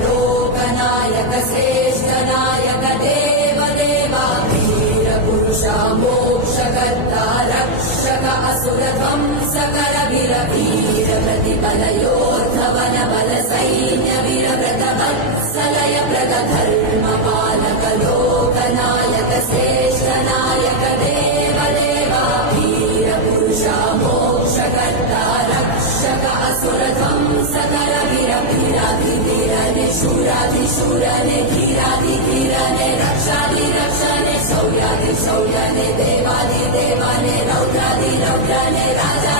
लोकनायक श्रेष्ठ नायक देव देवा वीर पुरुषा मोक्षकर्ता रक्षक असुर ध्वंसकर वीर वीर प्रतिबल योद्धवन बल सैन्य वीर व्रत वत्सलय प्रद धर्म पालक लोकनायक श्रेष्ठ नायक देव देवा वीर पुरुषा मोक्षकर्ता रक्षक असुर ध्वंसकर वीर वीराधिवीरने शूराधिशूरने धीराधिधीरने रक्षाधिरक्षणे शौर्याधिशौर्यने देवाधिदेवाने रौद्राधिरौद्रने राजा